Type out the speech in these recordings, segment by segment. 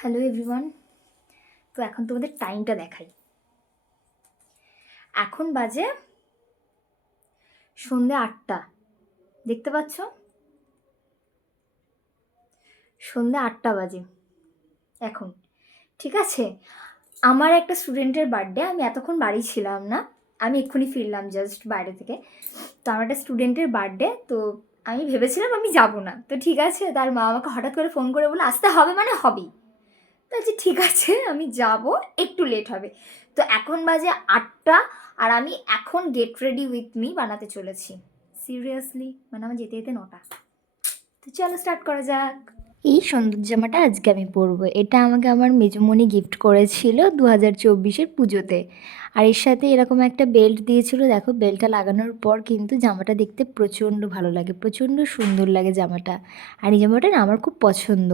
Hello everyone. তো এখন তোমাদের টাইমটা দেখাই। এখন বাজে সন্ধ্যে ৮টা। দেখতে পাচ্ছ? সন্ধ্যে ৮টা বাজে এখন। ঠিক আছে, আমার একটা স্টুডেন্টের বার্থডে। আমি এতক্ষণ বাড়ি ছিলাম না, আমি এক্ষুনি ফিরলাম জাস্ট বাইরে থেকে। তো আমার একটা স্টুডেন্টের বার্থডে, তো আমি ভেবেছিলাম আমি যাব না। তো ঠিক আছে, তার মা আমাকে হঠাৎ করে ফোন করে বলে আসতে হবে, মানে হবেই। তো বলছি ঠিক আছে আমি যাব, একটু লেট হবে। তো এখন বাজে ৮টা, আর আমি এখন গেট রেডি উইথ মি বানাতে চলেছি। সিরিয়াসলি মানে আমার যেতে যেতে ৯টা। তো চলো স্টার্ট করা যাক। এই সুন্দর জামাটা আজকে আমি পরবো। এটা আমাকে আমার মেজোমণি গিফট করেছিল 2024-এর পুজোতে। আর এর সাথে এরকম একটা বেল্ট দিয়েছিল। দেখো, বেল্টটা লাগানোর পর কিন্তু জামাটা দেখতে প্রচণ্ড ভালো লাগে, প্রচণ্ড সুন্দর লাগে জামাটা। আর এই জামাটা না আমার খুব পছন্দ।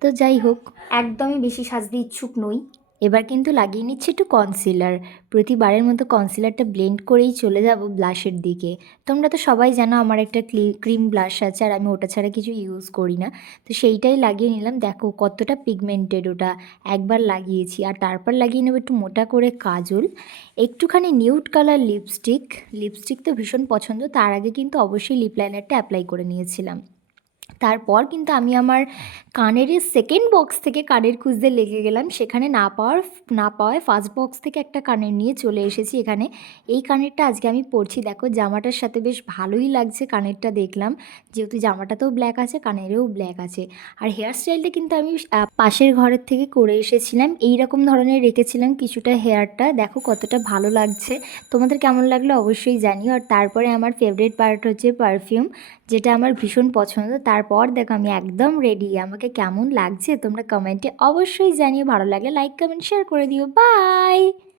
তো যাই হোক, একদমই বেশি সাজতে ইচ্ছুক নই। এবার কিন্তু লাগিয়ে নিচ্ছি একটু কনসিলার। প্রতিবারের মতো কনসিলারটা ব্লেন্ড করেই চলে যাব ব্লাশের দিকে। তোমরা তো সবাই জানো আমার একটা ক্রিম ব্লাশ আছে, আর আমি ওটা ছাড়া কিছু ইউজ করি না। তো সেইটাই লাগিয়ে নিলাম। দেখো কতটা পিগমেন্টেড ওটা। একবার লাগিয়েছি, আর তারপর লাগিয়ে নেবো একটু মোটা করে কাজল, একটুখানি নিউড কালার লিপস্টিক। লিপস্টিক তো ভীষণ পছন্দ, তার আগে কিন্তু অবশ্যই লিপ লাইনারটা অ্যাপ্লাই করে নিয়েছিলাম। তারপর কিন্তু আমি আমার কানের সেকেন্ড বক্স থেকে কানের খুঁজতে লেগে গেলাম। সেখানে না পাওয়ায় ফার্স্ট বক্স থেকে একটা কানের নিয়ে চলে এসেছি এখানে। এই কানেরটা আজকে আমি পরছি। দেখো জামাটার সাথে বেশ ভালোই লাগছে কানেরটা, দেখলাম যেহেতু জামাটাতেও ব্ল্যাক আছে, কানেরেও ব্ল্যাক আছে। আর হেয়ার স্টাইলটা কিন্তু আমি পাশের ঘরের থেকে করে এসেছিলাম, এই রকম ধরনের রেখেছিলাম কিছুটা হেয়ারটা। দেখো কতটা ভালো লাগছে। তোমাদের কেমন লাগলো অবশ্যই জানিও। আর তারপরে আমার ফেভারিট পার্ট হচ্ছে পারফিউম, যেটা আমার ভীষণ পছন্দ। তারপর দেখো আমি একদম রেডি। আমাকে কেমন লাগছে তোমরা কমেন্টে অবশ্যই জানিও, ভালো লাগলে লাইক কমেন্ট শেয়ার করে দিও। বাই।